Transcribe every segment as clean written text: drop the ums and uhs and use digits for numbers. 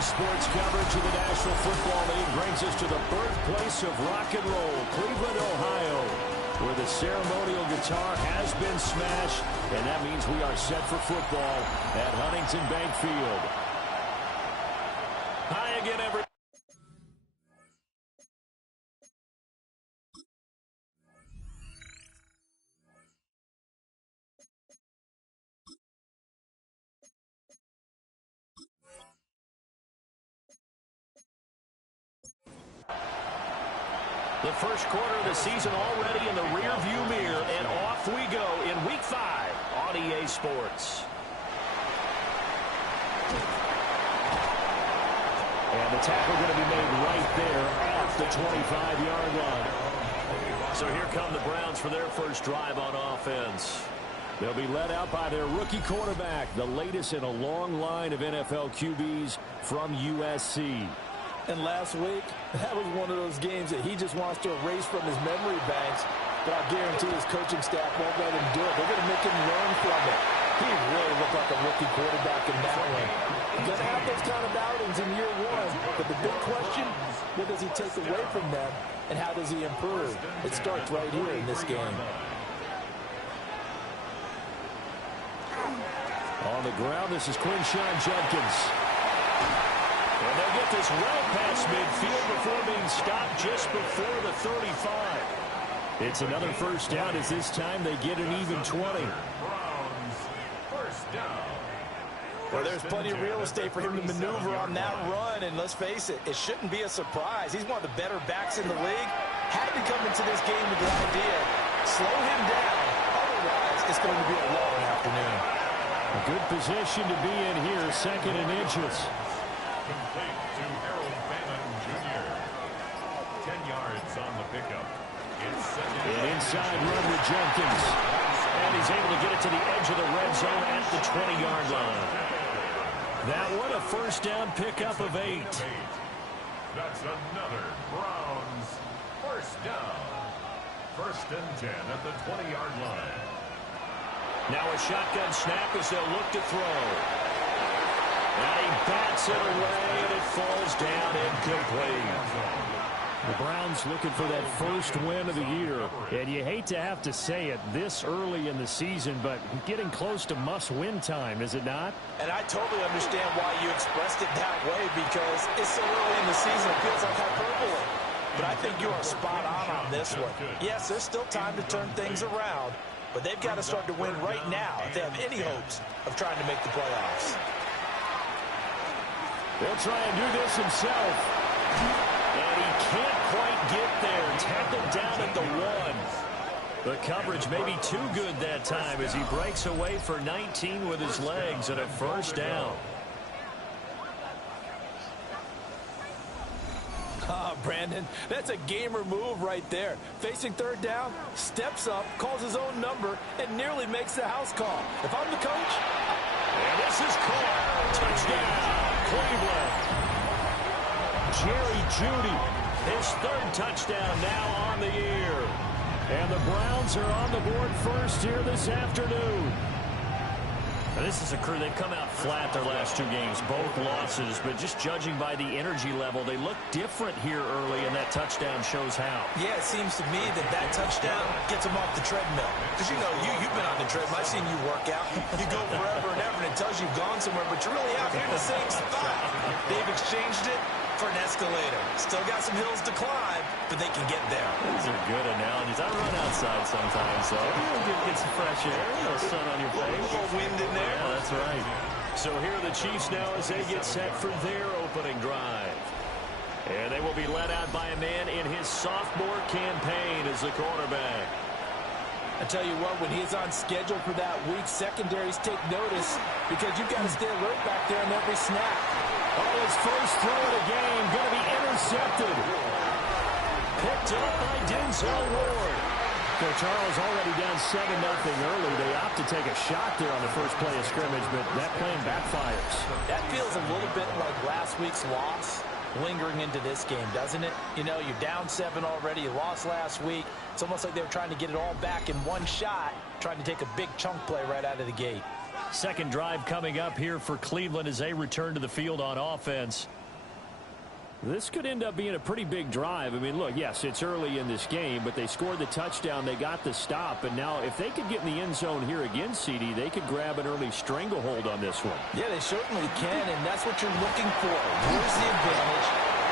Today's sports coverage of the National Football League brings us to the birthplace of rock and roll, Cleveland, Ohio, where the ceremonial guitar has been smashed, and that means we are set for football at Huntington Bank Field. Hi again, everyone. The first quarter of the season already in the rearview mirror, and off we go in Week 5 on EA Sports. And the tackle going to be made right there at the 25-yard line. So here come the Browns for their first drive on offense. They'll be led out by their rookie quarterback, the latest in a long line of NFL QBs from USC. And last week, that was one of those games that he just wants to erase from his memory banks. But I guarantee his coaching staff won't let him do it. They're going to make him learn from it. He really looked like a rookie quarterback in that one. He's going to have those kind of outings in year one. But the big question, what does he take away from them, and how does he improve? It starts right here in this game. On the ground, this is Quinshon Judkins. And they'll get this well past midfield before being stopped just before the 35. It's another first down as this time they get an even 20. Well, there's plenty of real estate for him to maneuver on that run, and let's face it, it shouldn't be a surprise. He's one of the better backs in the league. Had to come into this game with the idea, slow him down, otherwise it's going to be a long afternoon. A good position to be in here, second and inches. Complete to Harold Bannon, Jr. 10 yards on the pickup. An inside run with Jenkins. And he's able to get it to the edge of the red zone at the 20-yard line. That one a first down pickup of 8. That's another Browns first down. First and 10 at the 20-yard line. Now a shotgun snap as they'll look to throw. And he bats it away, and it falls down incomplete. The Browns looking for that first win of the year. And you hate to have to say it this early in the season, but getting close to must-win time, is it not? And I totally understand why you expressed it that way, because it's so early in the season, it feels like hyperbole. But I think you are spot on this one. Yes, there's still time to turn things around, but they've got to start to win right now if they have any hopes of trying to make the playoffs. He'll try and do this himself. And he can't quite get there. Tackled down at the 1. The coverage may be too good that time as he breaks away for 19 with his legs and a first down. Brandon, that's a gamer move right there. Facing third down, steps up, calls his own number, and nearly makes the house call. If I'm the coach... And this is caught. Touchdown, Cleveland. Jerry Jeudy, his third touchdown now on the year. And the Browns are on the board first here this afternoon. Now, this is a crew, they've come out flat their last 2 games, both losses, but just judging by the energy level, they look different here early, and that touchdown shows how. Yeah, it seems to me that touchdown gets them off the treadmill. Because, you know, you've been on the treadmill. I've seen you work out. You go forever and ever, and it tells you you've gone somewhere, but you're really out here in the same spot. They've exchanged it for an escalator. Still got some hills to climb, but they can get there. These are good analogies. I run outside sometimes, so get some fresh air, a little sun on your face. A little wind in there. Yeah, that's right. So here are the Chiefs now as they get set for their opening drive. And they will be led out by a man in his sophomore campaign as the quarterback. I tell you what, when he's on schedule for that week, secondaries take notice because you've got to stay alert back there on every snap. Oh, his first throw of the game going to be intercepted. Picked up by Denzel Ward. So Charles already down 7-0 early. They opt to take a shot there on the first play of scrimmage, but that plan backfires. That feels a little bit like last week's loss lingering into this game, doesn't it? You know, you're down 7 already. You lost last week. It's almost like they were trying to get it all back in one shot, trying to take a big chunk play right out of the gate. Second drive coming up here for Cleveland as they return to the field on offense. This could end up being a pretty big drive. I mean, look, yes, it's early in this game, but they scored the touchdown. They got the stop. And now if they could get in the end zone here again, CD, they could grab an early stranglehold on this one. Yeah, they certainly can, and that's what you're looking for. Where's the advantage?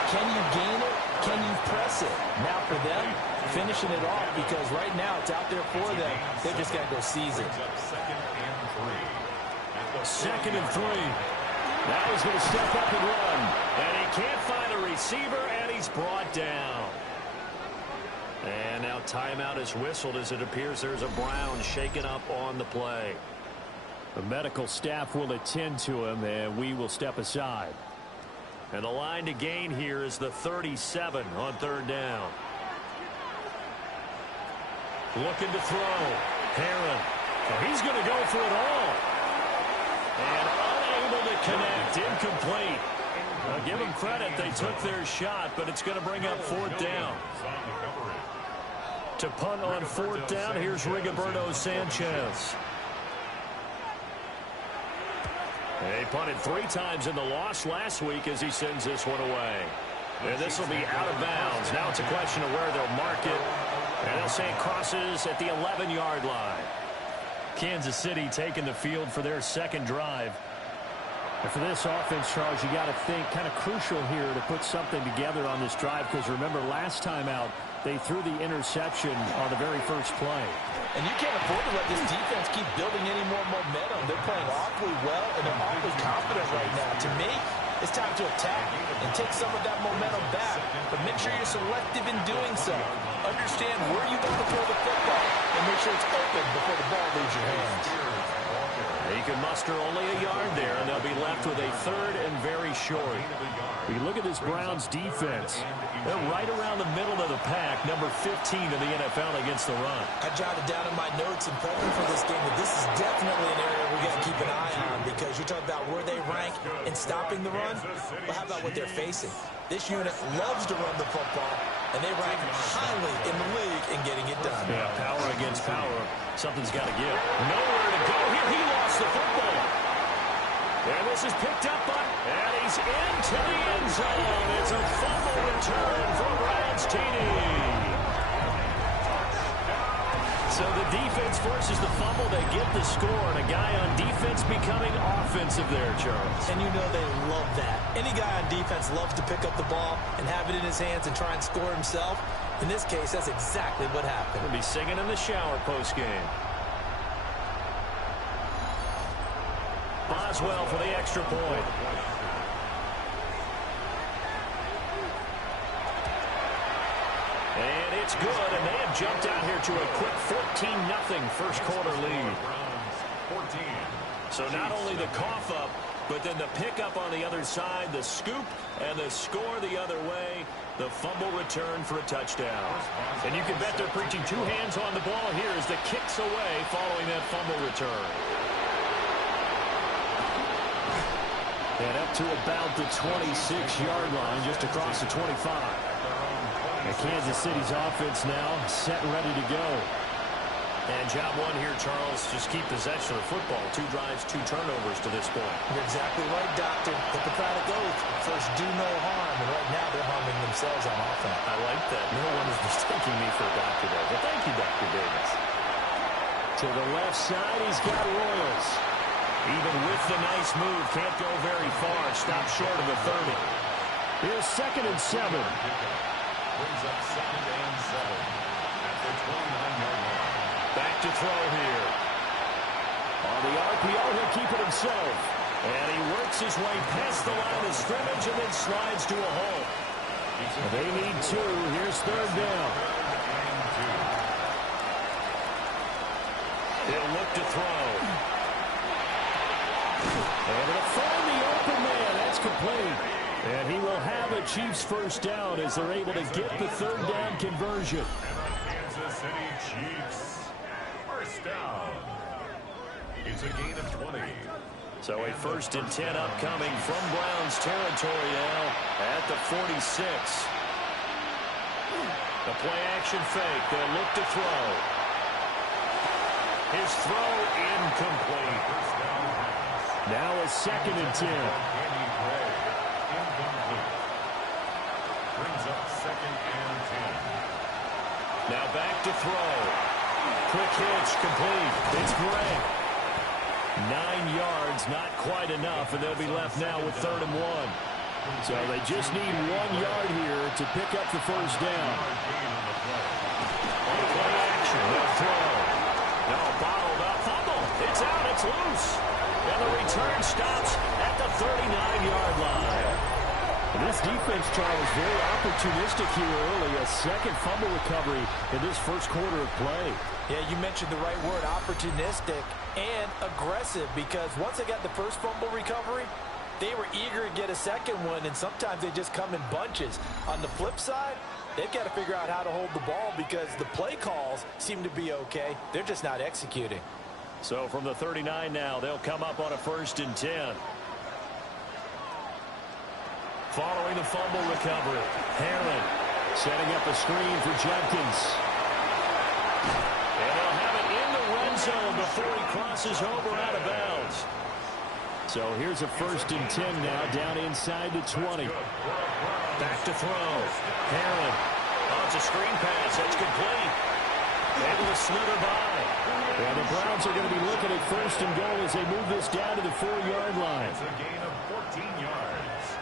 Can you gain it? Can you press it? Now for them, finishing it off, because right now it's out there for them. They've just got to go seize it. Second and 3. Now he's going to step up and run. And he can't find a receiver, and he's brought down. And now timeout is whistled as it appears there's a Brown shaken up on the play. The medical staff will attend to him, and we will step aside. And the line to gain here is the 37 on third down. Looking to throw. Herron. And he's going to go for it all. And unable to connect. Incomplete. I'll give them credit. They took their shot, but it's going to bring up fourth down. To punt on fourth down, here's Rigoberto Sanchez. He punted 3 times in the loss last week as he sends this one away. And this will be out of bounds. Now it's a question of where they'll mark it. And they'll say it crosses at the 11-yard line. Kansas City taking the field for their second drive. And for this offense, Charles, you got to think kind of crucial here to put something together on this drive, because remember last time out they threw the interception on the very first play. And you can't afford to let this defense keep building any more momentum. They're playing awfully well, and they're awfully confident right now. To me, it's time to attack and take some of that momentum back. But make sure you're selective in doing so. Understand where you want to throw the football and make sure it's open before the ball leaves your hands. He can muster only a yard there, and they'll be left with a third and very short. You look at this Browns defense. They're right around the middle of the pack, number 15 in the NFL against the run. I jotted down in my notes in prepping for this game that this is definitely an area we got to keep an eye on, because you talk about where they rank in stopping the run. Well, how about what they're facing? This unit loves to run the football, and they rank highly in the league in getting it done. Yeah, power against power. Something's got to give. Nowhere to go here. He lost the football. And this is picked up by, and he's into the end zone. It's a fumble return for Browns TD. So the defense forces the fumble. They get the score, and a guy on defense becoming offensive there, Charles. And you know they love that. Any guy on defense loves to pick up the ball and have it in his hands and try and score himself. In this case, that's exactly what happened. He'll be singing in the shower post-game. Boswell for the extra point. And it's good, and they have jumped out here to a quick 14-0 first quarter lead. So not only the cough up, but then the pickup on the other side, the scoop, and the score the other way, the fumble return for a touchdown. And you can bet they're preaching 2 hands on the ball here as the kicks away following that fumble return. And up to about the 26-yard line, just across the 25. And Kansas City's offense now set and ready to go. And job one here, Charles, just keep possession of the football. 2 drives, 2 turnovers to this point. You're exactly right, Doctor. Hippocratic oath. First, do no harm. And right now, they're harming themselves on offense. I like that. No one is mistaking me for a doctor there. But thank you, Dr. Davis. To the left side, he's got Royals. Even with the nice move, can't go very far. Stop short of the 30. Here's 2nd and 7. Brings up 2nd and 7 at the 29-yard line. Back to throw here. On the RPO, he'll keep it himself. And he works his way past the line of scrimmage and then slides to a hole. They need 2. Here's 3rd down. He'll look to throw. And they'll find the open man. That's complete. And he will have a Chiefs first down as they're able to get the 3rd down conversion. And the Kansas City Chiefs first down. It's a gain of 20. So a 1st and 10 upcoming from Browns territory now at the 46. The play action fake. They'll look to throw. His throw incomplete. Now a 2nd and 10. Brings up 2nd and 10. Now back to throw. Quick hitch, complete. It's Gray. 9 yards, not quite enough, and they'll be left now with 3rd and 1. So they just need 1 yard here to pick up the first down. On play action, they'll throw. No, bottled up, fumble. It's out, it's loose. And the return stops at the 39-yard line. And this defense, Charles, very opportunistic here early. A 2nd fumble recovery in this first quarter of play. Yeah, you mentioned the right word, opportunistic and aggressive, because once they got the first fumble recovery, they were eager to get a 2nd one, and sometimes they just come in bunches. On the flip side, they've got to figure out how to hold the ball because the play calls seem to be okay. They're just not executing. So from the 39 now, they'll come up on a 1st and 10. Following the fumble recovery, Herron setting up a screen for Judkins. And they'll have it in the red zone before he crosses over out of bounds. So here's a 1st and 10 now, down inside the 20. Back to throw. Herron. Oh, it's a screen pass. That's complete. Able to slither by. And the Browns are going to be looking at 1st and goal as they move this down to the 4-yard line. It's a gain of 14 yards.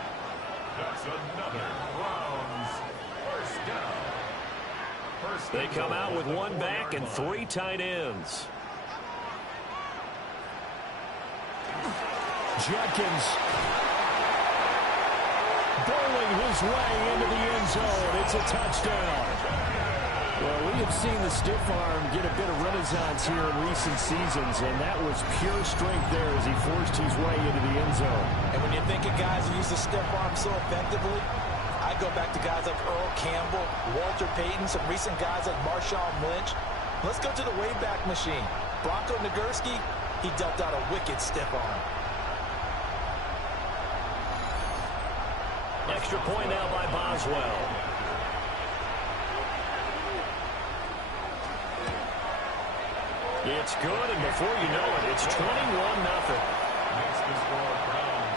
That's another Browns 1st down. They come out with 1 back and 3 tight ends. Judkins bowling his way into the end zone. It's a touchdown. Well, we have seen the stiff arm get a bit of renaissance here in recent seasons, and that was pure strength there as he forced his way into the end zone. And when you think of guys who use the stiff arm so effectively, I go back to guys like Earl Campbell, Walter Payton, some recent guys like Marshawn Lynch. Let's go to the Wayback Machine. Bronco Nagurski, he dealt out a wicked stiff arm. Extra point now by Boswell. It's good, and before you know it, it's 21-0.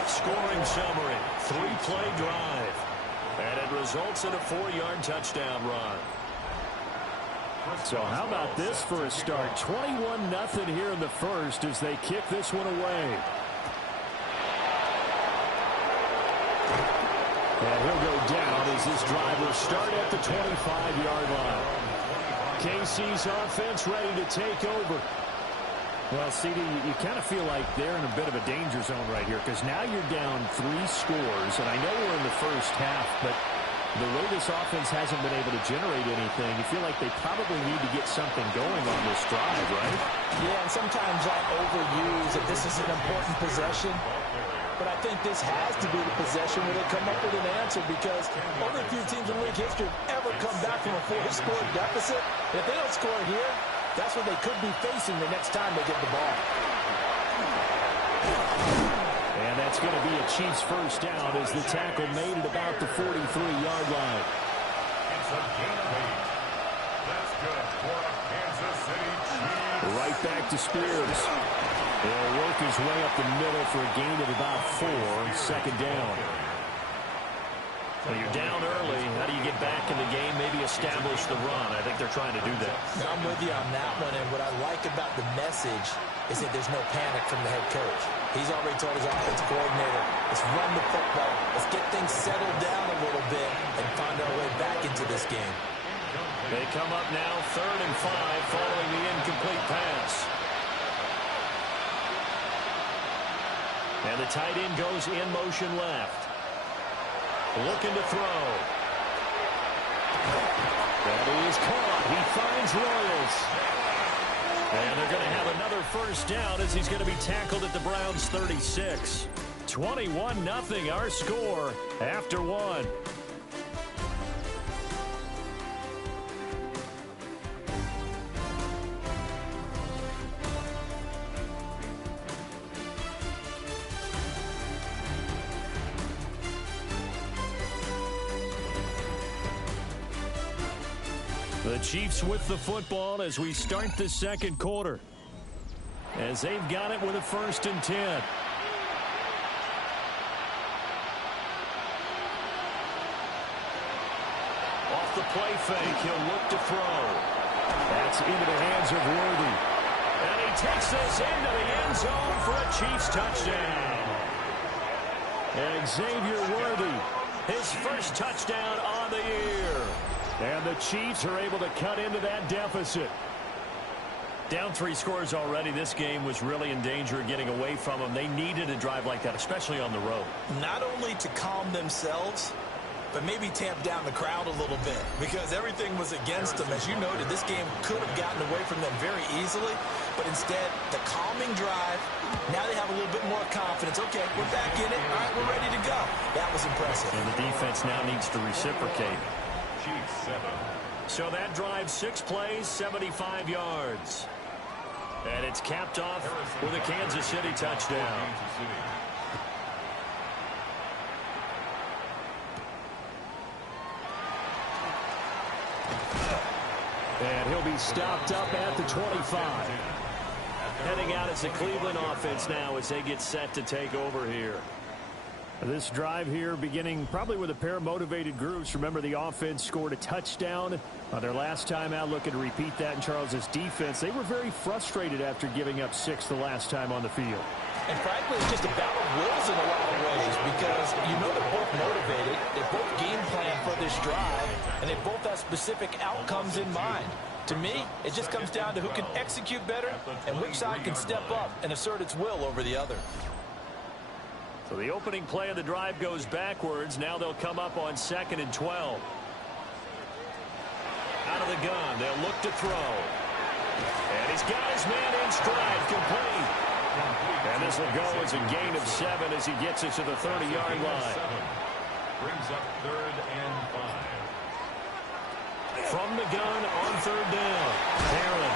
Scoring summary, 3-play drive. And it results in a 4-yard touchdown run. So how about this for a start? 21-0 here in the first as they kick this one away. And he'll go down as this drive will start at the 25-yard line. KC's offense ready to take over. Well, CD, you kind of feel like they're in a bit of a danger zone right here because now you're down 3 scores, and I know we're in the first half, but the way this offense hasn't been able to generate anything, you feel like they probably need to get something going on this drive, right? Yeah, and sometimes I overuse that this is an important possession. But I think this has to be the possession where they come up with an answer because only a few teams in league history have ever come back from a 4-score deficit. And if they don't score here, that's what they could be facing the next time they get the ball. And that's going to be a Chiefs first down as the tackle made at about the 43-yard line. It's a gain of 8. That's good for a Kansas City Chiefs. Right back to Spears. He'll work his way up the middle for a gain of about 4, 2nd down. Well, you're down early. How do you get back in the game? Maybe establish the run. I think they're trying to do that. I'm with you on that one, and what I like about the message is that there's no panic from the head coach. He's already told his offensive coordinator, let's run the football, let's get things settled down a little bit and find our way back into this game. They come up now 3rd and 5 following the incomplete pass. And the tight end goes in motion left. Looking to throw. That is caught. He finds Royals. And they're going to have another first down as he's going to be tackled at the Browns' 36. 21-0 our score after 1. The Chiefs with the football as we start the second quarter. As they've got it with a 1st and 10. off the play fake. He'll look to throw. That's into the hands of Worthy. And he takes this into the end zone for a Chiefs touchdown. And Xavier Worthy, his first touchdown on the year. And the Chiefs are able to cut into that deficit. Down 3 scores already. This game was really in danger of getting away from them. They needed a drive like that, especially on the road. Not only to calm themselves, but maybe tamp down the crowd a little bit because everything was against them. As you noted, this game could have gotten away from them very easily, but instead, the calming drive, now they have a little bit more confidence. Okay, we're back in it. All right, we're ready to go. That was impressive. And the defense now needs to reciprocate. Chiefs 7. So that drive, 6 plays, 75 yards. And it's capped off with a Kansas City touchdown. And he'll be stopped up at the 25. Heading out as the Cleveland offense now as they get set to take over here. This drive here beginning probably with a pair of motivated groups. Remember, the offense scored a touchdown on their last time out. Looking to repeat that in Charles's defense. They were very frustrated after giving up 6 the last time on the field. And frankly, it's just a battle of wills in a lot of ways because you know they're both motivated. They both game plan for this drive, and they both have specific outcomes in mind. To me, it just comes down to who can execute better and which side can step up and assert its will over the other. So the opening play of the drive goes backwards. Now they'll come up on 2nd and 12. Out of the gun, they'll look to throw. And he's got his man in stride, complete. And this will go as a gain of 7 as he gets it to the 30-yard line. Brings up 3rd and 5. From the gun on 3rd down. Herron.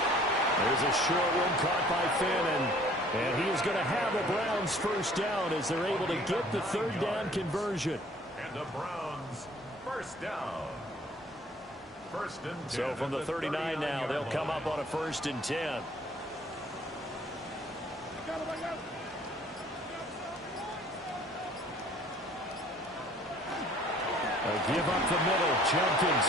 There's a short one caught by Finn, and he is going to have the Browns first down as they're able to get the 3rd down conversion. And the Browns first down. 1st and 10. So from the 39 now, they'll come up on a 1st and 10. Give up the middle. Jenkins.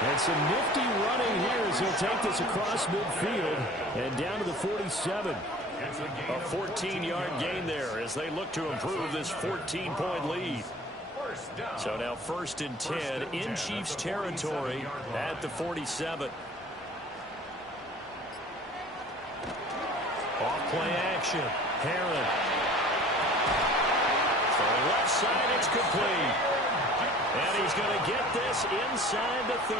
And some nifty running here as he'll take this across midfield and down to the 47. A 14-yard gain there as they look to improve this 14-point lead. So now 1st and 10 in Chiefs territory at the 47. Off play action. Herron. So left side, it's complete. And he's going to get this inside the 30.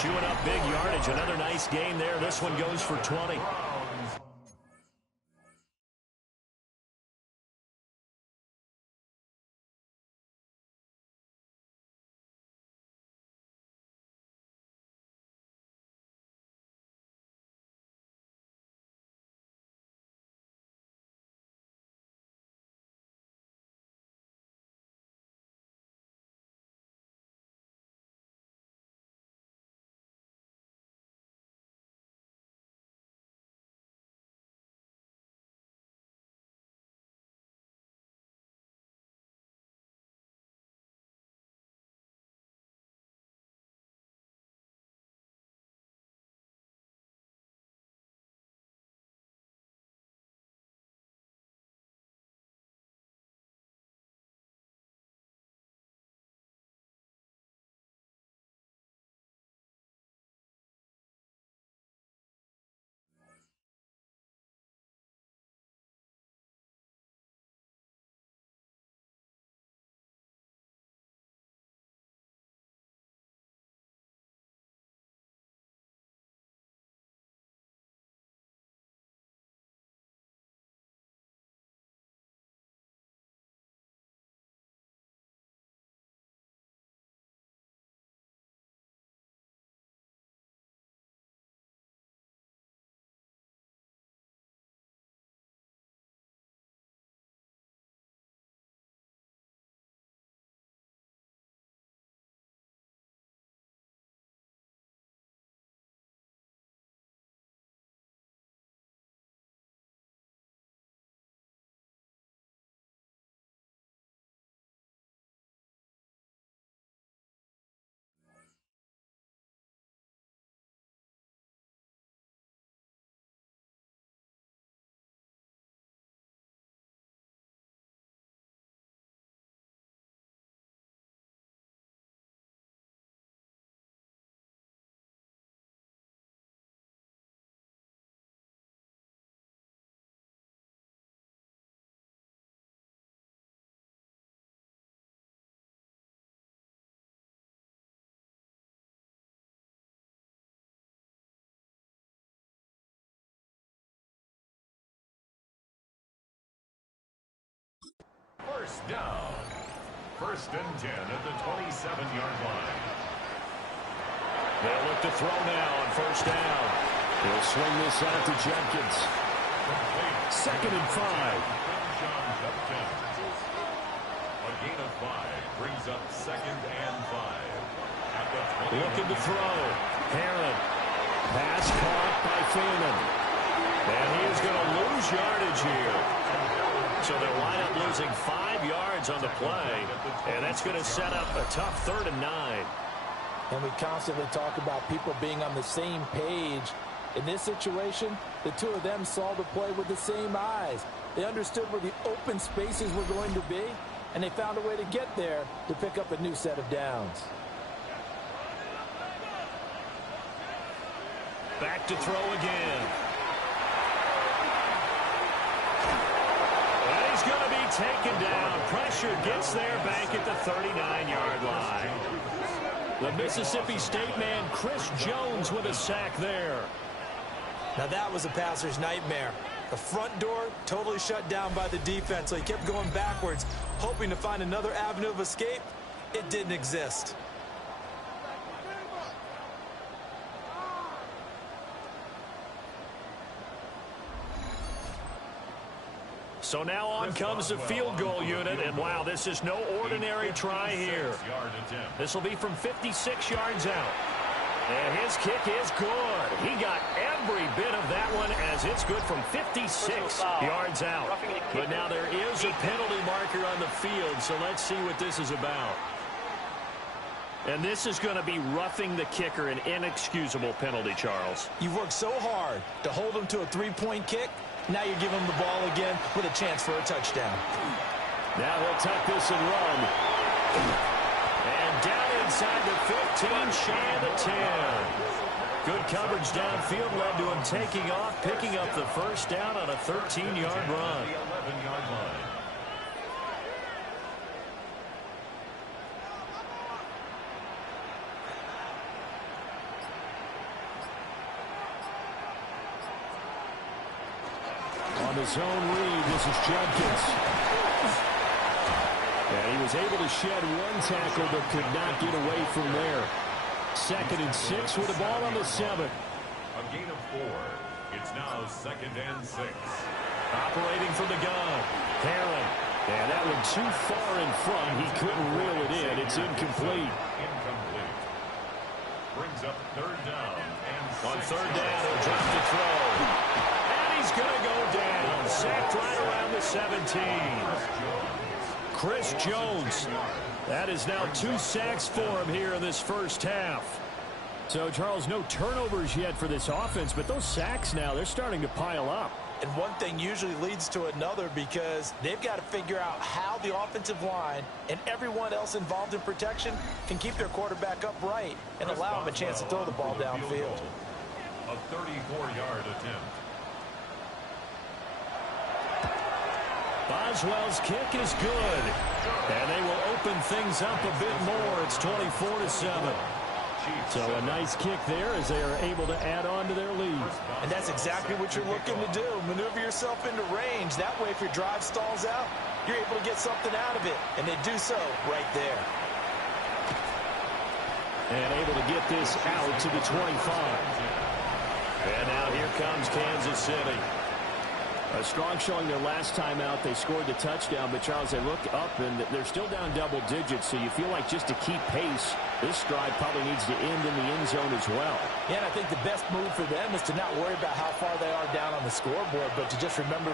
Chewing up big yardage. Another nice gain there. This one goes for 20. down. First and 10 at the 27-yard line. They'll look to throw now on first down. He'll swing this out to Jenkins. Second and 5. A gain of 5 brings up second and 5. Looking to throw. Herron. Pass caught by Freeman. And he is going to lose yardage here. So they'll wind up losing 5 yards on the play. And that's going to set up a tough 3rd and 9. And we constantly talk about people being on the same page. In this situation, the two of them saw the play with the same eyes. They understood where the open spaces were going to be, and they found a way to get there to pick up a new set of downs. Back to throw again. And he's going to be taken down. Pressure gets there back at the 39-yard line. The Mississippi State man, Chris Jones, with a sack there. Now that was a passer's nightmare. The front door totally shut down by the defense, so he kept going backwards, hoping to find another avenue of escape. It didn't exist. So now on comes the field goal unit, and wow, this is no ordinary try here. This will be from 56 yards out. And his kick is good. He got every bit of that one as it's good from 56 yards out. But now there is a penalty marker on the field, so let's see what this is about. And this is going to be roughing the kicker, an inexcusable penalty, Charles. You've worked so hard to hold him to a three-point kick. Now you're giving him the ball again with a chance for a touchdown. Now he'll tuck this and run. And down inside the 15, shy of the 10. Good coverage downfield led to him taking off, picking up the first down on a 13-yard run. The 11-yard line. On his own read, this is Jenkins. And he was able to shed one tackle but could not get away from there. 2nd and 6 with the ball on the 7. A gain of 4. It's now 2nd and 6. Operating from the gun. Herron. And that one too far in front. He couldn't reel it in. It's incomplete. Incomplete. Brings up 3rd down. And On 3rd down, he'll drop the throw. And he's going to go down. Sacked right around the 17. Chris Jones. That is now 2 sacks for him here in this first half. So, Charles, no turnovers yet for this offense, but those sacks now, they're starting to pile up. And one thing usually leads to another because they've got to figure out how the offensive line and everyone else involved in protection can keep their quarterback upright and allow him a chance to throw the ball downfield. A 34-yard attempt. Boswell's kick is good. And they will open things up a bit more. It's 24-7. So a nice kick there as they are able to add on to their lead. And that's exactly what you're looking to do. Maneuver yourself into range. That way, if your drive stalls out, you're able to get something out of it. And they do so right there. And able to get this out to the 25. And now here comes Kansas City. A strong showing their last time out. They scored the touchdown, but Charles, they look up and they're still down double digits, so you feel like just to keep pace, this drive probably needs to end in the end zone as well. Yeah, and I think the best move for them is to not worry about how far they are down on the scoreboard, but to just remember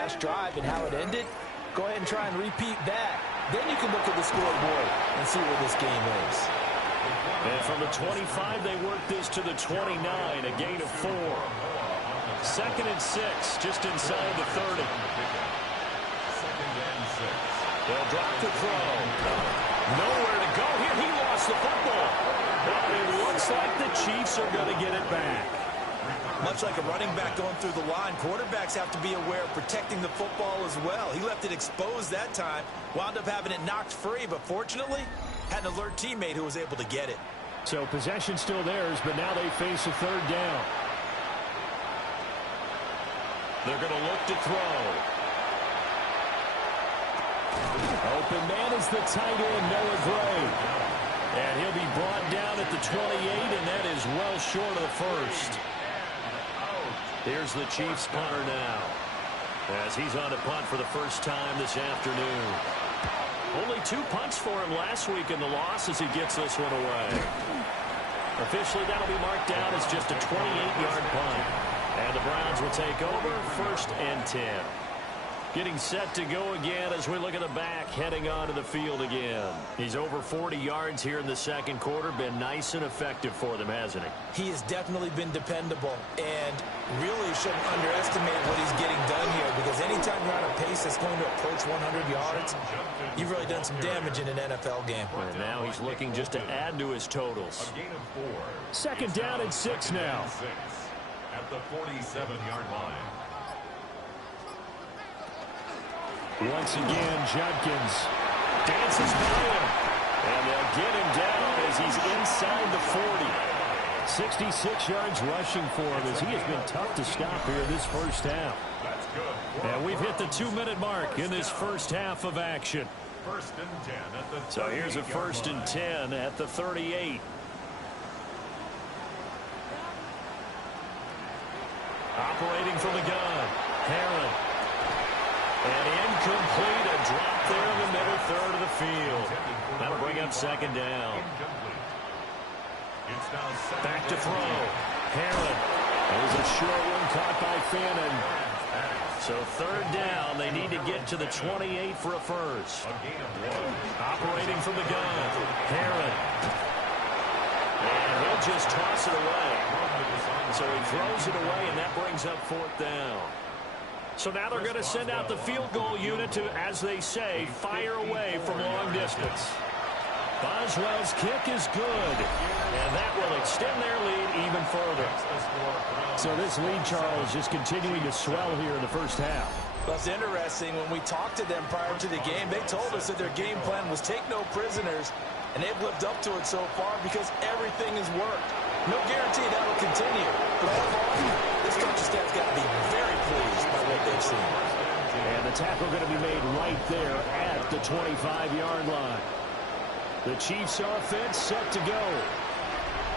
last drive and how it ended, go ahead and try and repeat that. Then you can look at the scoreboard and see where this game is. And from the 25, they work this to the 29, a gain of 4. 2nd and 6, just inside the 30. They'll drop the throw. Nowhere to go here. He lost the football. But it looks like the Chiefs are going to get it back. Much like a running back going through the line, quarterbacks have to be aware of protecting the football as well. He left it exposed that time, wound up having it knocked free, but fortunately, had an alert teammate who was able to get it. So possession still theirs, but now they face a 3rd down. They're going to look to throw. Open man is the tight end, Noah Gray. And he'll be brought down at the 28, and that is well short of the first. Here's the Chiefs punter now, as he's on a punt for the first time this afternoon. Only 2 punts for him last week in the loss as he gets this one away. Officially, that'll be marked down as just a 28-yard punt. And the Browns will take over 1st and 10. Getting set to go again as we look at the back heading onto the field again. He's over 40 yards here in the 2nd quarter. Been nice and effective for them, hasn't he? He has definitely been dependable and really shouldn't underestimate what he's getting done here, because anytime you're on a pace that's going to approach 100 yards, you've really done some damage in an NFL game. And now he's looking just to add to his totals. 2nd down and 6 now. At the 47-yard line. Once again, Judkins dances by him. And they'll get him down as he's inside the 40. 66 yards rushing for him as he has been tough to stop here in this first half. And we've hit the 2-minute mark in this first half of action. 1st and 10 at the So here's a 1st and 10 at the 38. Operating from the gun, Herron. And incomplete, a drop there in the middle 3rd of the field. That'll bring up 2nd down. Back to throw. Herron. There's a short one caught by Fannin. So 3rd down, they need to get to the 28 for a first. Operating from the gun, Herron. And he'll just toss it away. So he throws it away, and that brings up 4th down. So now they're going to send out the field goal unit to, as they say, fire away from long distance. Boswell's kick is good, and that will extend their lead even further. So this lead, Charles, just continuing to swell here in the first half. Well, it's interesting. When we talked to them prior to the game, they told us that their game plan was take no prisoners, and they've lived up to it so far because everything has worked. No guarantee that will continue. But overall, this coaching staff's got to be very pleased by what they've seen. And the tackle going to be made right there at the 25-yard line. The Chiefs offense set to go.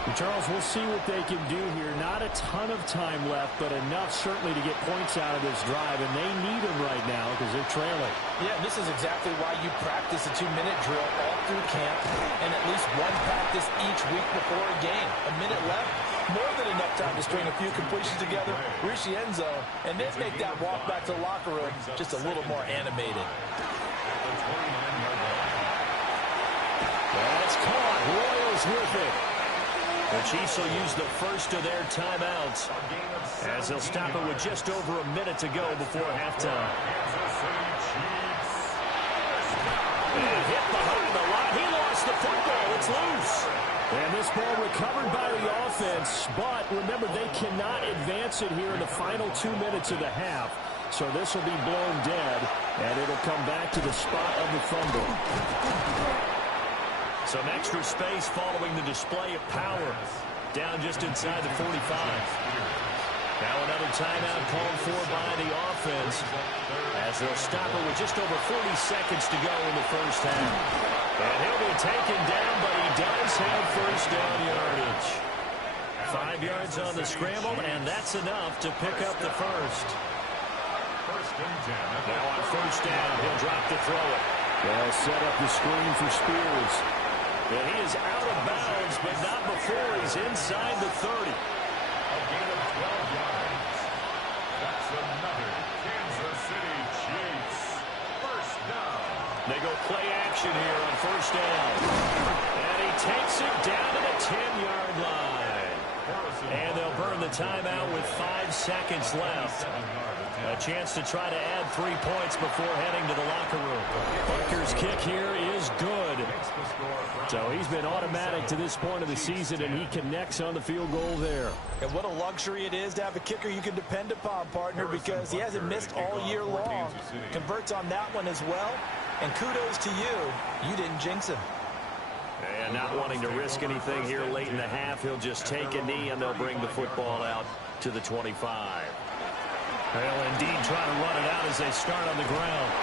And Charles, we'll see what they can do here. Not a ton of time left, but enough certainly to get points out of this drive, and they need them right now because they're trailing. Yeah, this is exactly why you practice a 2-minute drill all through camp and at least one practice each week before a game. A minute left, more than enough time to string a few completions together, reach the end zone, and then make that walk back to the locker room just a little more animated. That's caught. Royals with it. The Chiefs will use the first of their timeouts as they'll stop it with just over a minute to go before halftime. And hit behind the line. He lost the football. It's loose. And this ball recovered by the offense, but remember, they cannot advance it here in the final 2 minutes of the half. So this will be blown dead, and it'll come back to the spot of the fumble. Some extra space following the display of power. Down just inside the 45. Now another timeout called for by the offense as they'll stop it with just over 40 seconds to go in the first half. And he'll be taken down, but he does have first down yardage. 5 yards on the scramble, and that's enough to pick up the first. Now on first down, he'll drop to throw it. They'll set up the screen for Spears. And he is out of bounds, but not before he's inside the 30. A gain of 12 yards. That's another Kansas City go play action here on first down. And he takes it down to the 10-yard line. And they'll burn the timeout with 5 seconds left. A chance to try to add 3 points before heading to the locker room. Butker's kick here is good. So he's been automatic to this point of the season, and he connects on the field goal there. And what a luxury it is to have a kicker you can depend upon, partner, because he hasn't missed all year long. Converts on that one as well. And kudos to you. You didn't jinx him. And not wanting to risk anything here late in the half, he'll just take a knee, and they'll bring the football out to the 25. They'll indeed try to run it out as they start on the ground.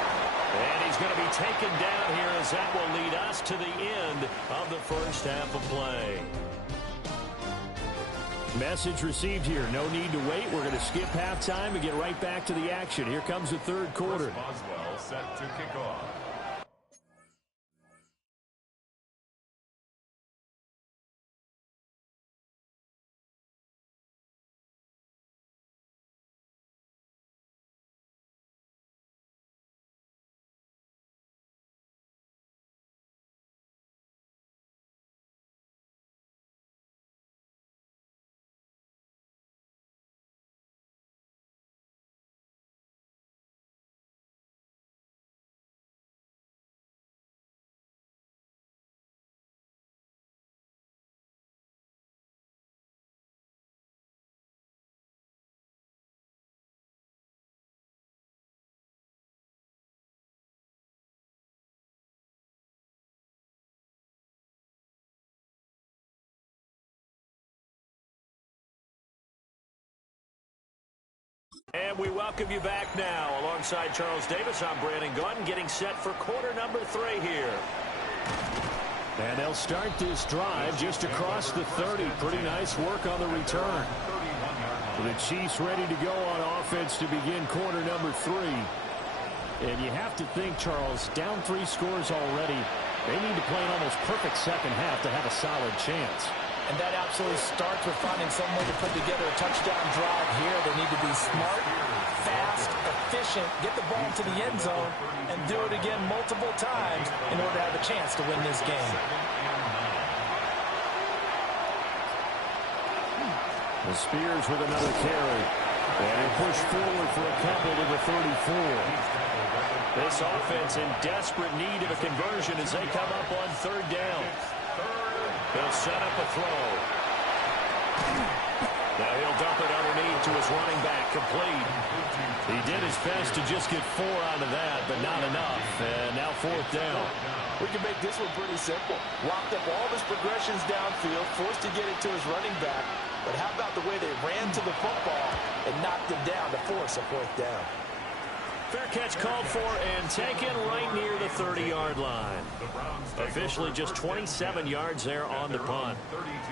And he's going to be taken down here as that will lead us to the end of the first half of play. Message received here. No need to wait. We're going to skip halftime and get right back to the action. Here comes the third quarter. Boswell set to kick off. And we welcome you back now. Alongside Charles Davis, I'm Brandon Gaudin, getting set for quarter number 3 here. And they'll start this drive just across the 30. Pretty nice work on the return. The Chiefs ready to go on offense to begin quarter number 3. And you have to think, Charles, down 3 scores already. They need to play an almost perfect second half to have a solid chance. And that absolutely starts with finding some way to put together a touchdown drive here. They need to be smart, fast, efficient, get the ball into the end zone, and do it again multiple times in order to have a chance to win this game. The Spears with another carry. And they push forward for a couple to the 34. This offense in desperate need of a conversion as they come up on third down. He'll set up a throw. Now he'll dump it underneath to his running back, complete. He did his best to just get 4 out of that, but not enough. And now fourth down. We can make this one pretty simple. Locked up all of his progressions downfield, forced to get it to his running back. But how about the way they ran to the football and knocked him down to force a fourth down? Fair catch called for and taken right near the 30-yard line. Officially just 27 yards there on the punt.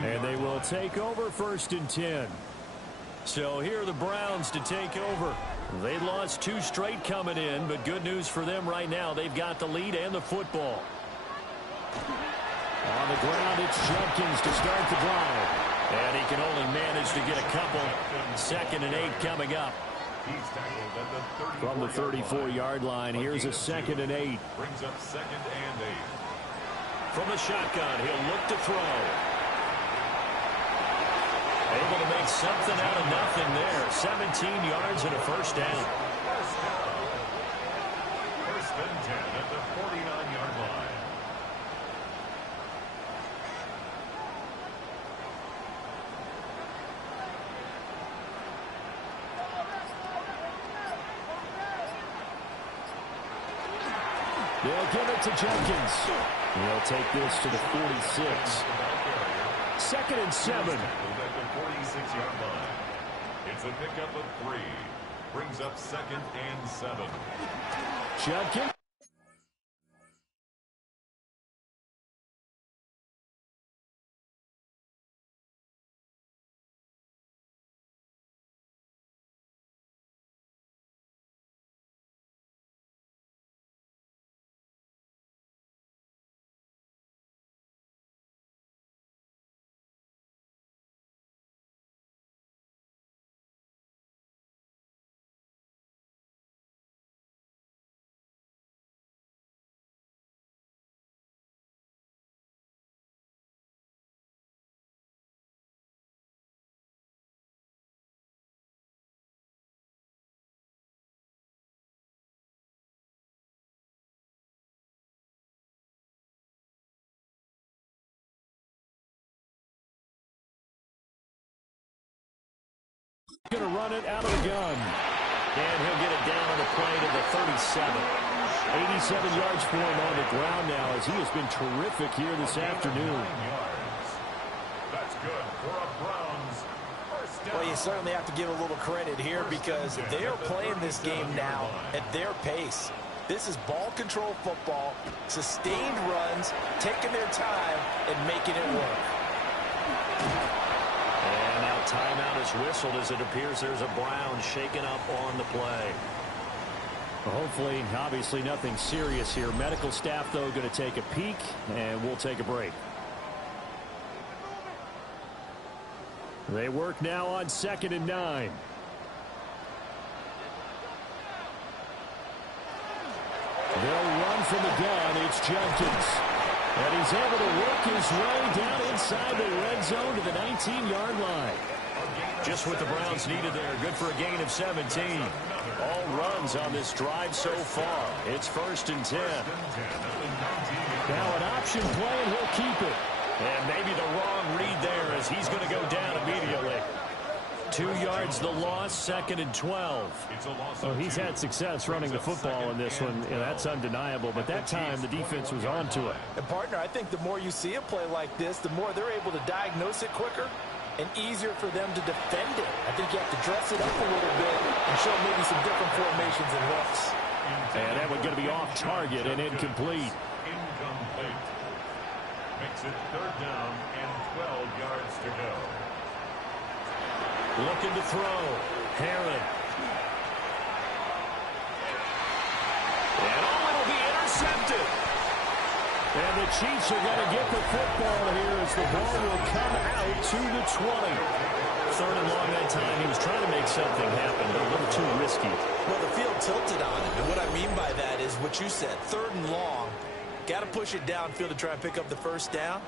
And they will take over first and 10. So here are the Browns to take over. They've lost 2 straight coming in, but good news for them right now. They've got the lead and the football. On the ground, it's Jenkins to start the drive. And he can only manage to get a couple. 2nd and 8 coming up. From the 34-yard line, here's a 2nd and 8. Brings up 2nd and 8. From the shotgun, he'll look to throw. Able to make something out of nothing there. 17 yards and a first down. First and 10 at the 49-yard line. They'll give it to Jenkins. He'll take this to the 46. 2nd and 7. At the 46-yard line. It's a pickup of 3. Brings up 2nd and 7. Jenkins. Going to run it out of the gun. And he'll get it down on the play to the 37. 87 yards for him on the ground now as he has been terrific here this afternoon. That's good for a Browns first down. Well, you certainly have to give a little credit here because they are playing this game now at their pace. This is ball control football, sustained runs, taking their time, and making it work. And now timeout is whistled as it appears there's a Brown shaken up on the play. Well, hopefully, obviously nothing serious here. Medical staff, though, going to take a peek, and we'll take a break. They work now on 2nd and 9. They'll run from the gun. It's Jenkins. And he's able to work his way down inside the red zone to the 19-yard line. Just what the Browns needed there. Good for a gain of 17. All runs on this drive so far. It's 1st and 10. Now an option play, and he'll keep it. And maybe the wrong read there as he's going to go down immediately. 2 yards the loss, 2nd and 12. Well, he's had success running the football in this one, and that's undeniable. But that time, the defense was on to it. And, partner, I think the more you see a play like this, the more they're able to diagnose it quicker and easier for them to defend it. I think you have to dress it up a little bit and show maybe some different formations and looks. And that one's going to be off target and incomplete. Incomplete. Makes it 3rd down and 12 yards to go. Looking to throw. Herron. And it'll be intercepted. And the Chiefs are going to get the football here as the ball will come out to the 20. 3rd and long that time. He was trying to make something happen, but a little too risky. Well, the field tilted on him. And what I mean by that is what you said. 3rd and long. Got to push it downfield to try and pick up the 1st down.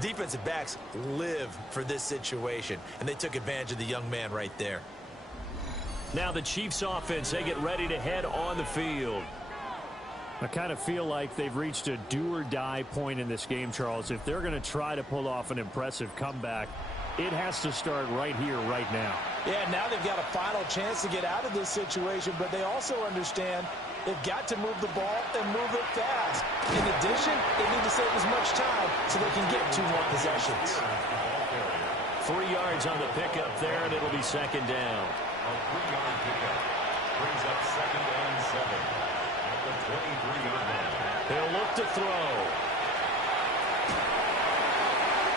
Defensive backs live for this situation, and they took advantage of the young man right there. Now the Chiefs offense, they get ready to head on the field. I kind of feel like they've reached a do-or-die point in this game, Charles. If they're going to try to pull off an impressive comeback, it has to start right here, right now. Yeah, now they've got a final chance to get out of this situation, but they also understand they've got to move the ball and move it fast. In addition, they need to save as much time so they can get 2 more possessions. 3 yards on the pickup there, and it'll be 2nd down. A 3-yard pickup brings up 2nd and 7 at the 23-yard line. They'll look to throw.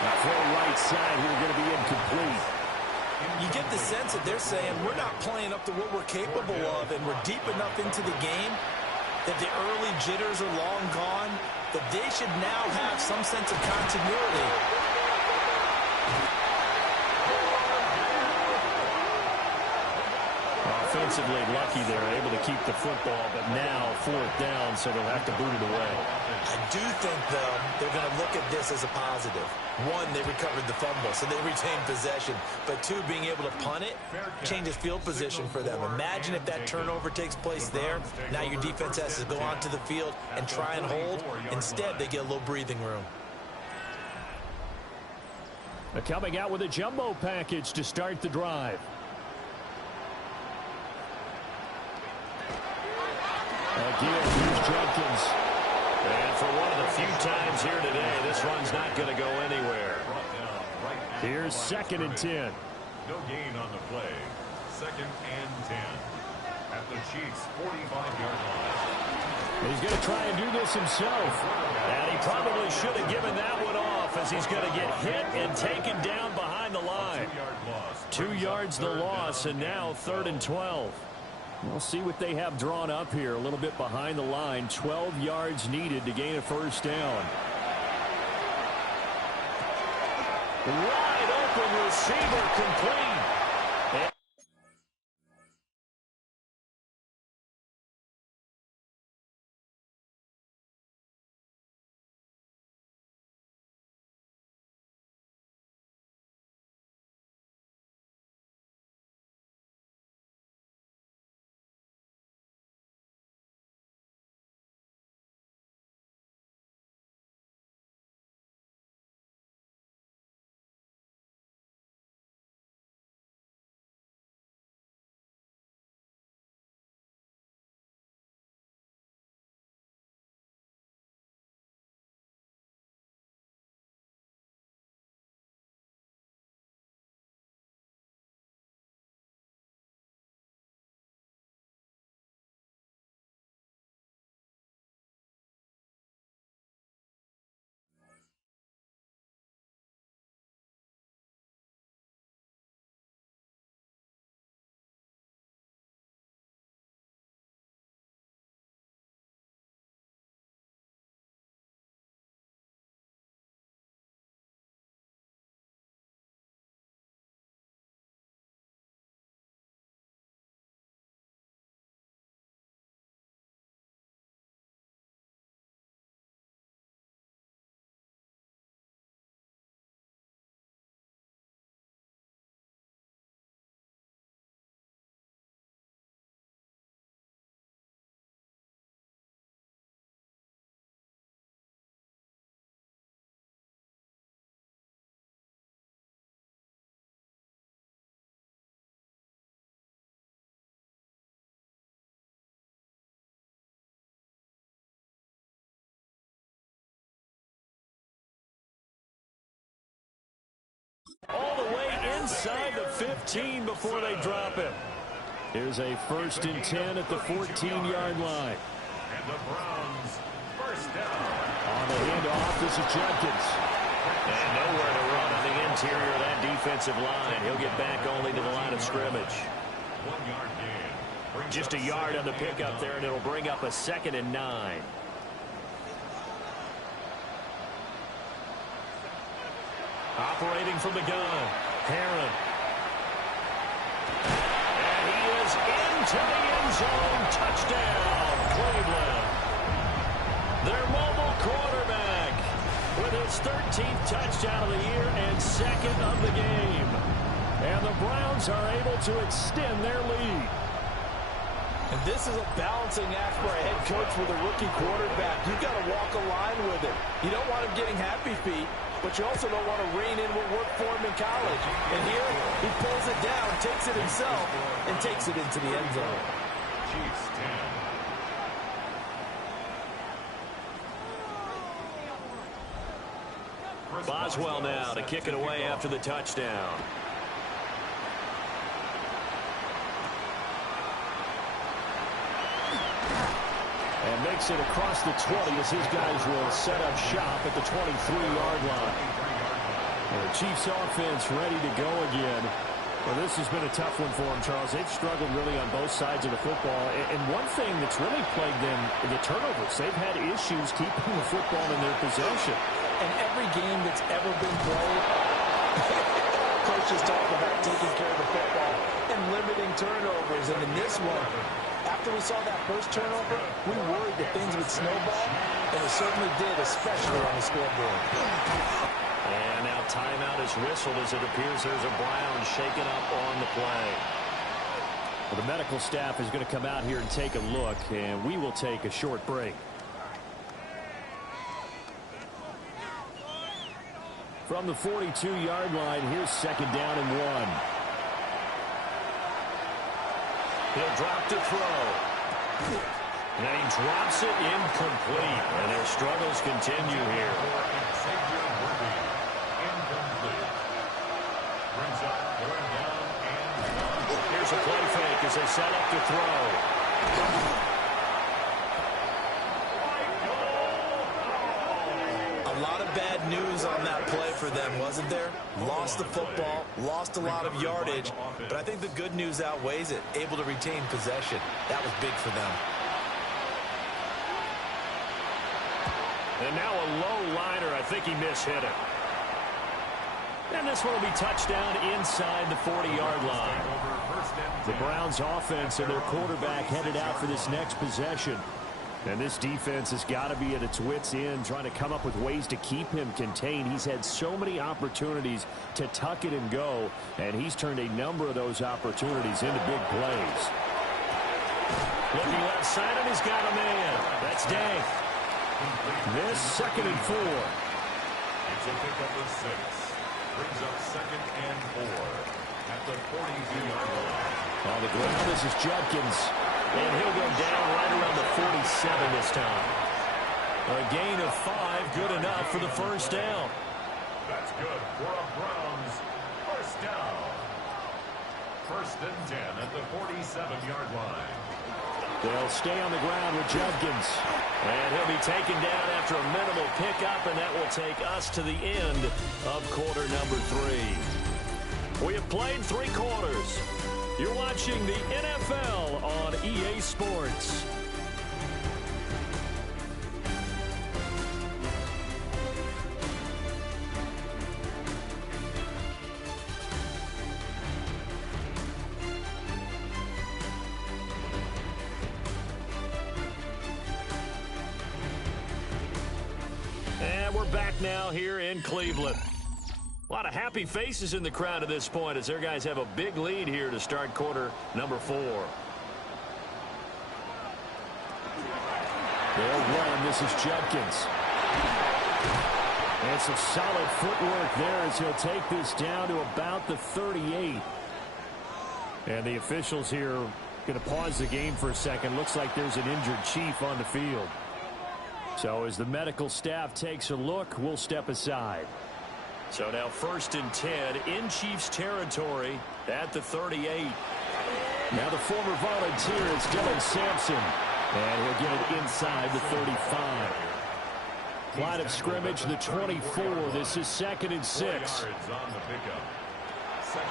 Now throw right side here, going to be incomplete. You get the sense that they're saying we're not playing up to what we're capable of, and we're deep enough into the game that the early jitters are long gone, that they should now have some sense of continuity. Offensively lucky they're able to keep the football, but now 4th down, so they'll have to boot it away. I do think, though, they're going to look at this as a positive. 1, they recovered the fumble, so they retained possession. But 2, being able to punt it changes field position for them. Imagine if that turnover takes place there. Now your defense has to go onto the field and try and hold. Instead, they get a little breathing room. They're coming out with a jumbo package to start the drive. Again, here's Jenkins. And for one of the few times here today, this run's not going to go anywhere. Here's 2nd and 10. No gain on the play. 2nd and 10 at the Chiefs' 45-yard line. He's going to try and do this himself. And he probably should have given that one off as he's going to get hit and taken down behind the line. 2 yards the loss, and now 3rd and 12. We'll see what they have drawn up here. A little bit behind the line. 12 yards needed to gain a 1st down. Wide open receiver complete. inside the 15 before they drop him. Here's a 1st and 10 at the 14-yard line. And the Browns first down. On the handoff, this is Judkins. And nowhere to run on the interior of that defensive line. He'll get back only to the line of scrimmage. 1 yard gain. Just a yard on the pickup there, and it'll bring up a 2nd and 9. Operating from the gun, Herron. And he is into the end zone. Touchdown, Cleveland. Their mobile quarterback with his 13th touchdown of the year and 2nd of the game. And the Browns are able to extend their lead. And this is a balancing act for a head coach with a rookie quarterback. You've got to walk a line with it. You don't want him getting happy feet, but you also don't want to rein in what worked for him in college. And here, he pulls it down, takes it himself, and takes it into the end zone. Chiefs 10. Boswell now to kick it away after the touchdown. And makes it across the 20 as his guys will set up shop at the 23-yard line. And the Chiefs offense ready to go again. Well, this has been a tough one for them, Charles. They've struggled really on both sides of the football. And one thing that's really plagued them, the turnovers. They've had issues keeping the football in their possession. And every game that's ever been played, coaches talk about taking care of the football and limiting turnovers. And in this one, after we saw that first turnover, we worried that things would snowball, and it certainly did, especially on the scoreboard. And now timeout is whistled as it appears there's a Brown shaken up on the play. Well, the medical staff is going to come out here and take a look, and we will take a short break. From the 42-yard line, here's 2nd down and 1. He'll drop to throw. And he drops it incomplete. And their struggles continue here. Xavier Worthy, incomplete. Brings up 4th down and 1. Here's a play fake as they set up to throw. A lot of bad news on that play for them, wasn't there? Lost the football, lost a lot of yardage, but I think the good news outweighs it. Able to retain possession. That was big for them. And now a low liner. I think he mishit it. And this one will be touchdown inside the 40-yard line. The Browns offense and their quarterback headed out for this next possession. And this defense has got to be at its wits' end, trying to come up with ways to keep him contained. He's had so many opportunities to tuck it and go, and he's turned a number of those opportunities into big plays. Looking left side, and he's got a man. That's Dank. This 2nd and 4. It's a pickup of 6. Brings up 2nd and 4 at the 42-yard line. On the ground, this is Judkins. And he'll go down right around the 47 this time. A gain of 5, good enough for the first down. That's good for a Browns first down. 1st and 10 at the 47-yard line. They'll stay on the ground with Judkins. And he'll be taken down after a minimal pickup, and that will take us to the end of quarter number 3. We have played 3 quarters. You're watching the NFL on EA Sports. And we're back now here in Cleveland. A lot of happy faces in the crowd at this point as their guys have a big lead here to start quarter number 4. They'll run. This is Judkins. And some solid footwork there as he'll take this down to about the 38. And the officials here are going to pause the game for a second. Looks like there's an injured Chief on the field. So as the medical staff takes a look, we'll step aside. So now 1st and 10 in Chiefs territory at the 38. Now the former volunteer is Dylan Sampson. And he'll get it inside the 35. Line of scrimmage, the 24. This is 2nd and 6.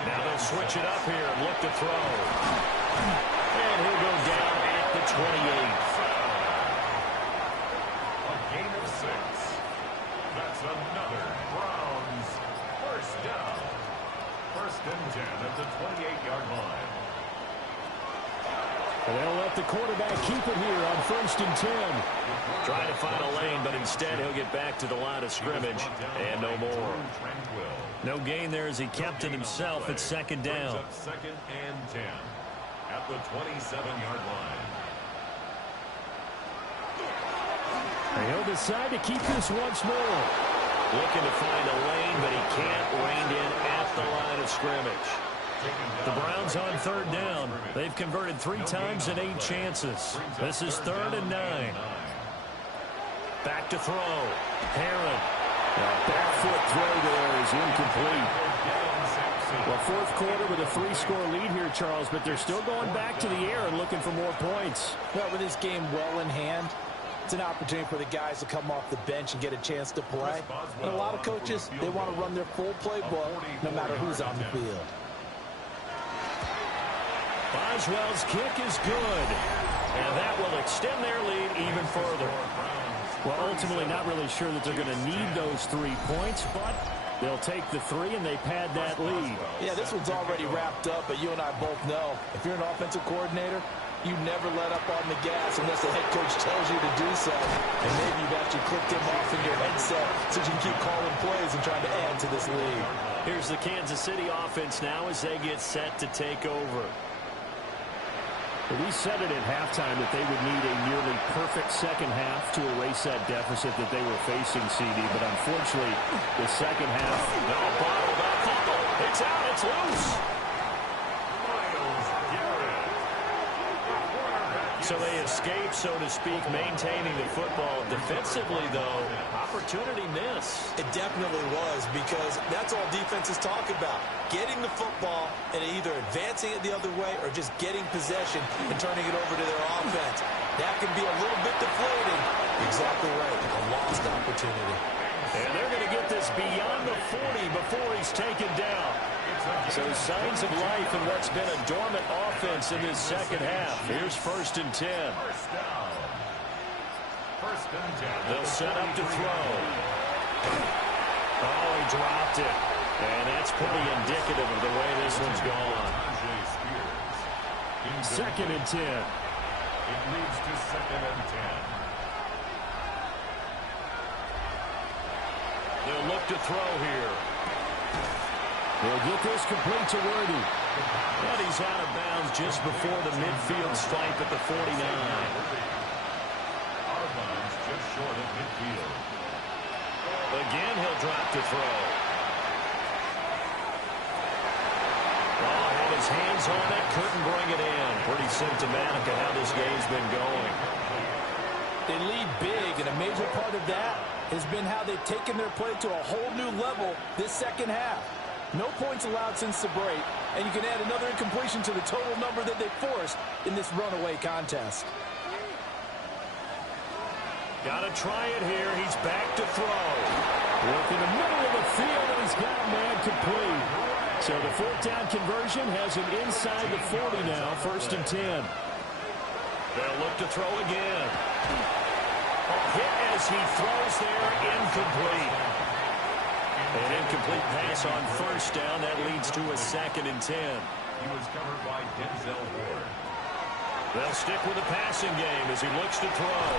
Now they'll switch it up here and look to throw. And he'll go down at the 28. A gain of 6. That's another Browns first down. 1st and 10 at the 28-yard line. And they'll let the quarterback keep it here on 1st and 10. Trying to find a lane, but instead he'll get back to the line of scrimmage. And no more. No gain there as he kept it himself at 2nd down. 2nd and 10 at the 27-yard line. And he'll decide to keep this once more. Looking to find a lane, but he can't rein in at the line of scrimmage. The Browns on 3rd down. They've converted 3 times in 8 chances. This is 3rd and 9. Back to throw. Herron. Back foot throw there is incomplete. Well, 4th quarter with a 3-score lead here, Charles, but they're still going back to the air and looking for more points. Well, with this game well in hand, it's an opportunity for the guys to come off the bench and get a chance to play. And a lot of coaches, they want to run their full playbook no matter who's on the field. Boswell's kick is good, and that will extend their lead even further. Well, ultimately not really sure that they're going to need those 3 points, but they'll take the 3 and they pad that lead. Yeah, this one's already wrapped up, but you and I both know if you're an offensive coordinator, you never let up on the gas unless the head coach tells you to do so. And maybe you've actually clicked him off in your headset so you can keep calling plays and trying to add to this lead. Here's the Kansas City offense now as they get set to take over. We said it at halftime that they would need a nearly perfect second half to erase that deficit that they were facing, CD. But unfortunately, the second half... No, bottled up. Fumble. It's out. It's loose. So they escape, so to speak, maintaining the football. Defensively, though, opportunity miss. It definitely was, because that's all defenses talk about. Getting the football and either advancing it the other way or just getting possession and turning it over to their offense. That can be a little bit deflating. Exactly right. A lost opportunity. And they're going to get this beyond the 40 before he's taken down. So signs of life in what's been a dormant offense in this second half. Here's 1st and 10. They'll set up to throw. Oh, he dropped it. And that's pretty indicative of the way this one's gone. 2nd and 10. It leads to 2nd and 10. They'll look to throw here. They'll get this complete to Worthy. But he's out of bounds just before the midfield stripe at the 49. Out of bounds just short of midfield. Again, he'll drop to throw. Oh, had his hands on it, couldn't bring it in. Pretty symptomatic of how this game's been going. They lead big, and a major part of that has been how they've taken their play to a whole new level this second half. No points allowed since the break, and you can add another incompletion to the total number that they forced in this runaway contest. Got to try it here. He's back to throw. Look in the middle of the field, and he's got a man complete. So the 4th down conversion has him inside the 40 now, 1st and 10. They'll look to throw again. Hit as he throws there, incomplete. An incomplete pass on 1st down. That leads to a 2nd and 10. He was covered by Denzel Ward. They'll stick with the passing game as he looks to throw.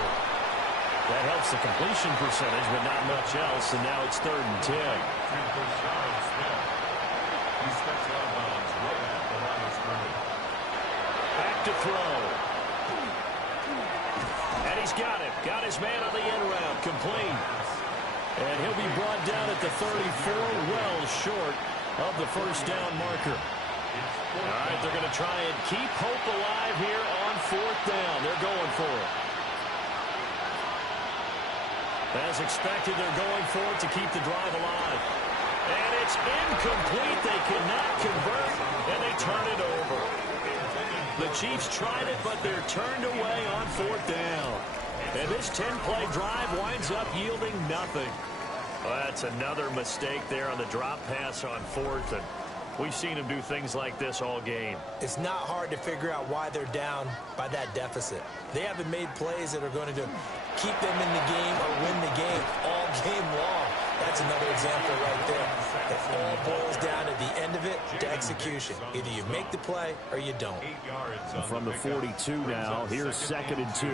That helps the completion percentage, but not much else, and now it's 3rd and 10. He steps out of bounds right at the line of scrimmage. Back to throw. And he's got it. Got his man on the end route. Complete. And he'll be brought down at the 34, well short of the 1st down marker. All right, they're going to try and keep hope alive here on 4th down. They're going for it. As expected, they're going for it to keep the drive alive. It's incomplete. They cannot convert, and they turn it over. The Chiefs tried it, but they're turned away on 4th down. And this 10-play drive winds up yielding nothing. Well, that's another mistake there on the drop pass on 4th, and we've seen him do things like this all game. It's not hard to figure out why they're down by that deficit. They haven't made plays that are going to keep them in the game or win the game all game long. That's another example right there. It all boils down at the end of it to execution. Either you make the play or you don't. From the 42 now, here's 2nd and 2.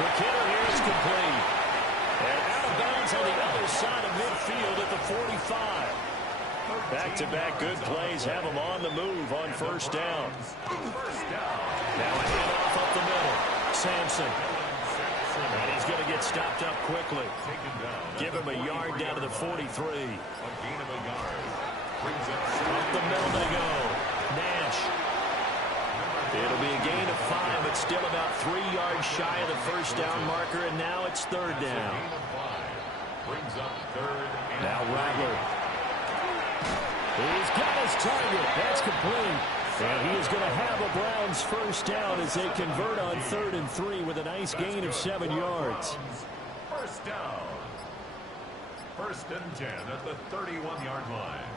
McKinnon here is complete. And out of bounds on the other side of midfield at the 45. Back-to-back good plays have him on the move on 1st down. Now a handoff up the middle. Sampson. And he's going to get stopped up quickly. Give him a yard down to the 43. Up the middle they go. Nash. It'll be a gain of 5, but still about 3 yards shy of the 1st down marker, and now it's 3rd down. Now Rattler. He's got his target. That's complete. And he is going to have a Browns 1st down as they convert on 3rd and 3 with a nice gain of 7 yards. 1st down. 1st and 10 at the 31-yard line.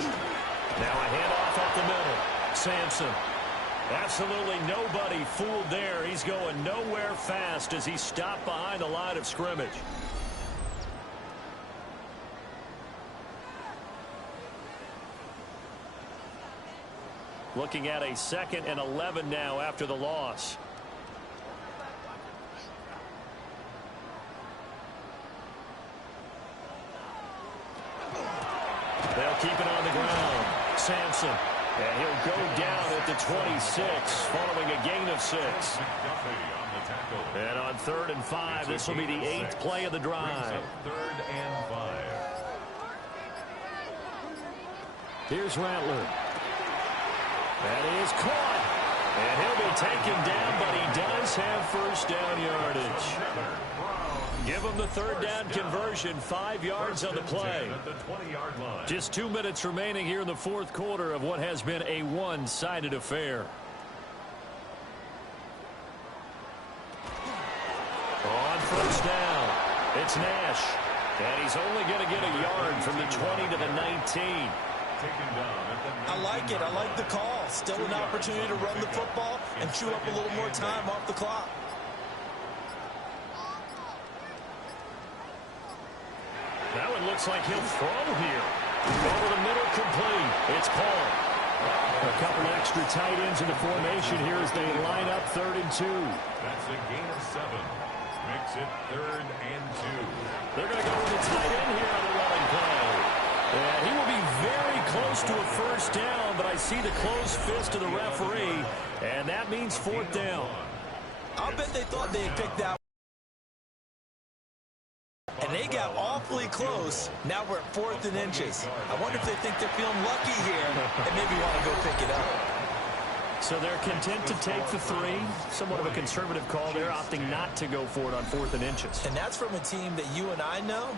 Now a handoff up the middle. Sampson. Absolutely nobody fooled there. He's going nowhere fast as he's stopped behind the line of scrimmage. Looking at a 2nd and 11 now after the loss. They'll keep it on the ground. Sampson. And he'll go down at the 26 following a gain of 6. And on 3rd and 5, this will be the 8th play of the drive. 3rd and 5. Here's Rattler. That is caught. And he'll be taken down, but he does have 1st down yardage. Give him the 3rd down conversion, 5 yards on the play. Just 2 minutes remaining here in the 4th quarter of what has been a one-sided affair. On 1st down, it's Nash. And he's only going to get a yard from the 20 to the 19. I like it. I like the call. Still an opportunity to run the football and chew up a little more time off the clock. That one looks like he'll throw here. Over the middle, complete. It's called. A couple extra tight ends in the formation here as they line up 3rd and 2. That's a gain of 7. Makes it 3rd and 2. They're going to go with a tight end here on the running play. And he will be very close to a 1st down, but I see the closed fist of the referee, and that means 4th down. I'll bet they thought they had picked that. And they got awfully close. Now we're at 4th and inches. I wonder if they think they're feeling lucky here and maybe want to go pick it up. So they're content to take the 3. Somewhat of a conservative call there, opting not to go for it on 4th and inches. And that's from a team that you and I know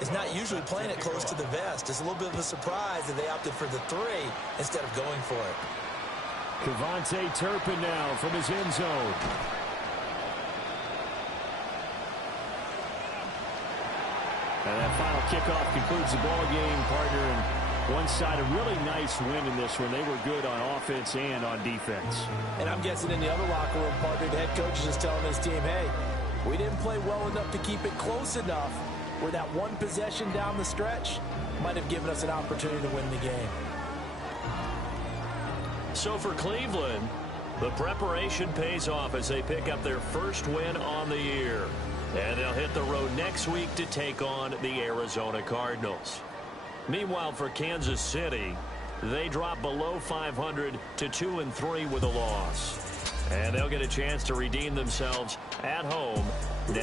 is not usually playing it close to the vest. It's a little bit of a surprise that they opted for the 3 instead of going for it. Kevontae Turpin now from his end zone. And that final kickoff concludes the ball game, partner. And one side, a really nice win in this one. They were good on offense and on defense. And I'm guessing in the other locker room, partner, the head coach is just telling his team, hey, we didn't play well enough to keep it close enough where that one possession down the stretch might have given us an opportunity to win the game. So for Cleveland, the preparation pays off as they pick up their 1st win on the year. And they'll hit the road next week to take on the Arizona Cardinals. Meanwhile, for Kansas City, they drop below 500 to 2-3 with a loss. And they'll get a chance to redeem themselves at home next